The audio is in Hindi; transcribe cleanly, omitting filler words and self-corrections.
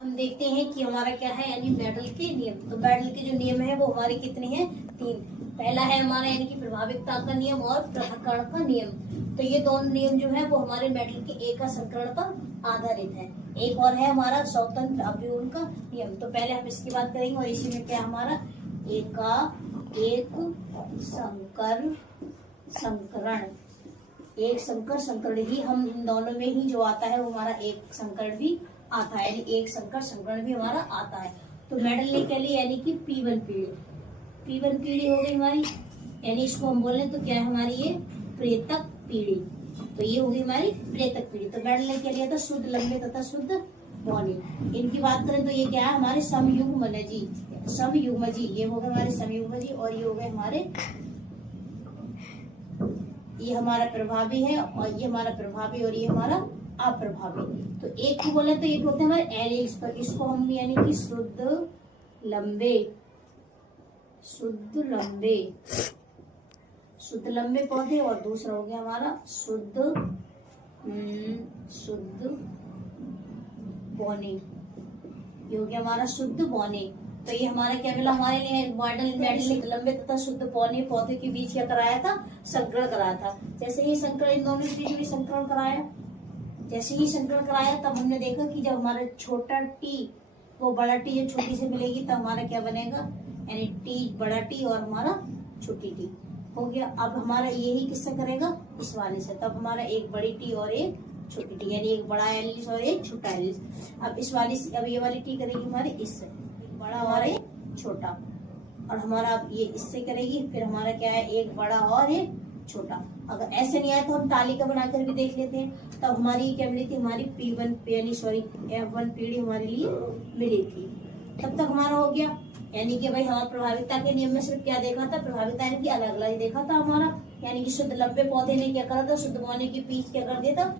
हम देखते हैं कि हमारा क्या है यानी मेडल के नियम। तो मेडल के जो नियम है वो हमारे कितने हैं? 3। पहला है हमारा यानी कि प्रभाविकता का नियम और पृथक्करण का नियम। तो ये दोनों नियम जो है वो हमारे मेडल के एक संकरण पर आधारित है। एक और है हमारा स्वतंत्र अवयवों का नियम। तो पहले हम इसकी बात करेंगे और इसी में क्या हमारा एक संकरण एक संकरण ही हम इन दोनों में ही जो आता है वो हमारा एक संकरण भी आता है, यानी एक संकरण भी हमारा आता है। तो मेडल ने क्या लिया यानी कि P1 पीढ़ी हो गई हमारी, यानी इसको हम बोले तो क्या है हमारी ये प्रेतक पीढ़ी। तो ये होगी हमारी प्रेतक पीढ़ी। तो मेडल ने क्या लिया था? शुद्ध लंबे तथा शुद्ध बौने। इनकी बात करें तो ये क्या है हमारे समयुग्मजी। ये हो गए हमारे समयुग्मजी और ये हो गए हमारे, ये हमारा प्रभावी है और ये हमारा प्रभावी और ये हमारा अप्रभावी। तो एक को बोले तो एक होते हैं हमारे एलिल्स पर, इसको हम यानी कि शुद्ध लंबे पौधे, और दूसरा हो गया हमारा शुद्ध बौने। ये हो गया हमारा शुद्ध बौने। तो ये हमारा क्या मिला हमारे लिए? मेडल लंबे तथा शुद्ध बौने पौधे के बीच क्या कराया था? संकरण कराया था। जैसे ही संकरण इन दोनों के बीच में संकरण कराया तब हमने देखा कि जब हमारा छोटा टी वो बड़ा टी जो छोटी से मिलेगी तब हमारा क्या बनेगा? यानी टी बड़ा टी और हमारा छोटी टी हो गया। अब हमारा यही किससे करेगा? इस वाले से। तब हमारा एक बड़ी टी और एक छोटी टी, यानी एक बड़ा एलिस और एक छोटा एलिस। अब इस वाली अब ये वाली टी करेगी हमारे इससे, एक बड़ा और एक छोटा, और हमारा अब ये इससे करेगी, फिर हमारा क्या है? एक बड़ा और एक छोटा। अगर ऐसे नहीं आया तो हम तालिका बनाकर भी देख लेते हैं। तब हमारी क्या मिली थी? हमारी F1 पीढ़ी हमारे लिए मिली थी। तब तक हमारा हो गया, यानी कि भाई हमारा प्रभाविकता के नियम में सिर्फ क्या देखा था? प्रभाविकता यानी कि अलग अलग देखा था हमारा, यानी कि शुद्ध लंबे पौधे ने क्या करा था? शुद्ध बौने के बीच क्या कर दिया था?